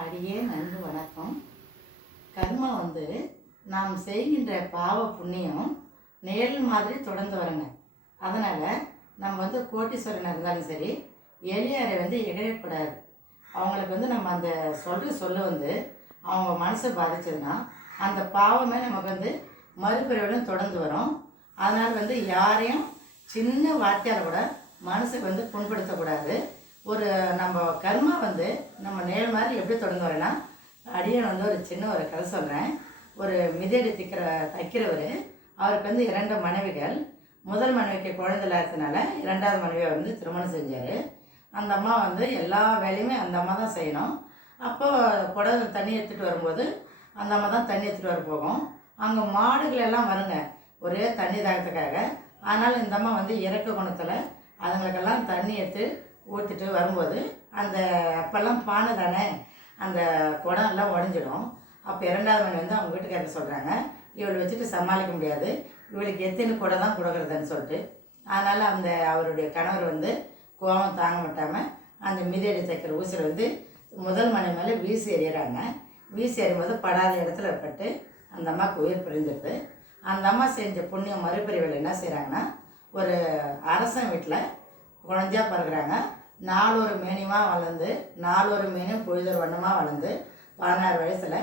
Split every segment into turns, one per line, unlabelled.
அடியே நன்றி வணக்கம். கர்மா வந்து நாம் செய்கின்ற பாவ புண்ணியம் நேரில் மாதிரி தொடர்ந்து வருங்க. அதனால் நம்ம வந்து கோட்டீஸ்வரன் இருந்தாலும் சரி எளியாரை வந்து இகழக்கூடாது. அவங்களுக்கு வந்து நம்ம அந்த சொல்கிற சொல்ல வந்து அவங்க மனசை பாதிச்சதுன்னா அந்த பாவமே நமக்கு வந்து மறுபிறவிலும் தொடர்ந்து வரும். அதனால் வந்து யாரையும் சின்ன வார்த்தையால் கூட மனசுக்கு வந்து புண்படுத்தக்கூடாது. ஒரு நம்ம கர்மா வந்து நம்ம நேர் மாதிரி எப்படி தொடர்ந்து வரேன்னா அடியன் வந்து ஒரு சின்ன ஒரு கதை சொல்கிறேன் ஒரு மிதடி திக்கிற தைக்கிறவர் அவருக்கு வந்து இரண்டு மனைவிகள். முதல் மனைவிக்கு குழந்தை இல்லாததுனால இரண்டாவது மனைவியை வந்து திருமணம் செஞ்சார். அந்த அம்மா வந்து எல்லா வேலையுமே அந்த அம்மா தான் செய்யணும். அப்போ குடல் தண்ணி எடுத்துகிட்டு வரும்போது அந்த அம்மா தான் தண்ணி எடுத்துகிட்டு வர போகும். அங்கே மாடுகள் எல்லாம் வருங்க ஒரே தண்ணி தாகத்துக்காக. அதனால் இந்த அம்மா வந்து இறக்க குணத்தில் அதுங்களுக்கெல்லாம் தண்ணி எடுத்து ஊற்றிட்டு வரும்போது அந்த அப்போல்லாம் பானை தானே? அந்த குடம் எல்லாம் உடஞ்சிடும். அப்போ இரண்டாவது மணி வந்து அவங்க வீட்டுக்காரர் சொல்கிறாங்க இவளை வச்சுட்டு சமாளிக்க முடியாது. இவளுக்கு எத்தனை குடம் தான் கொடுக்குறதுன்னு சொல்லிட்டு. அதனால் அந்த அவருடைய கணவர் வந்து கோபம் தாங்க மாட்டாமல் அந்த மிதியடி தைக்கிற ஊசியில் வந்து முதல் மணி மேலே வீசி எறிகிறாங்க வீசி எறியும்போது படாத இடத்துல பட்டு அந்த அம்மாவுக்கு உயிர் பிரிஞ்சிருது. அந்த அம்மா செஞ்ச புண்ணியம் மறுபிரிவில் என்ன செய்கிறாங்கன்னா ஒரு அரசன் வீட்டில் குழந்தையா பிறகுறாங்க நாலொரு மேனியமாக வளர்ந்து நாலொரு மீனும் பொழுதொரு வண்ணமாக வளர்ந்து பதினாறு வயசில்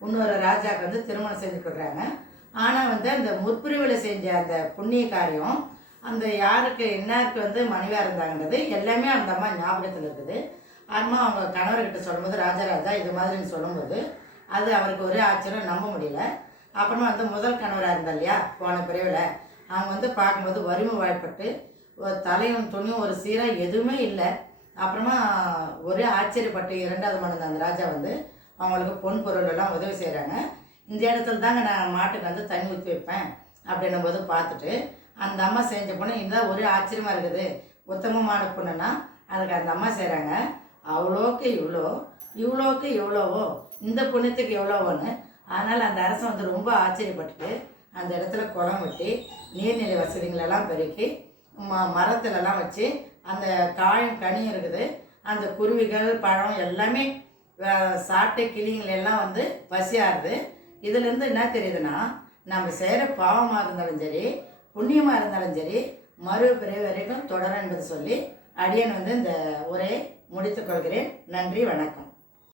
இன்னொரு ராஜாவுக்கு வந்து திருமணம் செஞ்சு கொடுக்குறாங்க. ஆனால் வந்து அந்த முற்பிரிவில் செஞ்ச அந்த புண்ணிய காரியம் அந்த யாருக்கு இன்னாருக்கு வந்து மனைவியாக இருந்தாங்கன்றது எல்லாமே அந்த அம்மா ஞாபகத்தில் இருக்குது. அம்மா அவங்க கணவர்கிட்ட சொல்லும்போது ராஜராஜா இது மாதிரின்னு சொல்லும்போது அது அவருக்கு ஒரே ஆச்சரியம் நம்ப முடியல. அப்புறமா வந்து முதல் கணவராக இருந்தா இல்லையா போன பிரிவில் அவங்க வந்து பார்க்கும்போது வறுமை வாய்ப்பட்டு தலையும் துணியும் ஒரு சீராக எதுவுமே இல்லை. அப்புறமா ஒரே ஆச்சரியப்பட்டு இரண்டாவது மணந்த அந்த ராஜா வந்து அவங்களுக்கு பொன் பொருளெல்லாம் உதவி செய்கிறாங்க இந்த இடத்துல தாங்க நான் மாட்டுக்கு வந்து தண்ணி ஊற்றி வைப்பேன் அப்படின்னும் போது பார்த்துட்டு அந்த அம்மா செஞ்ச பொண்ணு இதுதான் ஒரே ஆச்சரியமாக இருக்குது. உத்தமமான பொண்ணுன்னா அதுக்கு அந்த அம்மா செய்கிறாங்க அவ்வளோக்கு இவ்வளோ இவ்வளோக்கு இவ்வளோவோ இந்த புண்ணியத்துக்கு எவ்வளோவோன்னு அதனால் அந்த அரசன் வந்து ரொம்ப ஆச்சரியப்பட்டுட்டு அந்த இடத்துல குளம் வெட்டி நீர்நிலை வசதிகளெல்லாம் பெருக்கி ம மரத்துலலாம் வச்சு அந்த காயம் கனியும் இருக்குது. அந்த குருவிகள் பழம் எல்லாமே சாப்பிட்ட கிளிங்களெல்லாம் கிளிங்கள் எல்லாம் வந்து பசியாருது இதுலேருந்து என்ன தெரியுதுன்னா நம்ம செய்கிற பாவமாக இருந்தாலும் சரி புண்ணியமாக இருந்தாலும் சரி மறு பிறவி வரைக்கும் தொடரும் என்பது சொல்லி அடியன் வந்து இந்த உரையை முடித்துக்கொள்கிறேன் நன்றி வணக்கம்.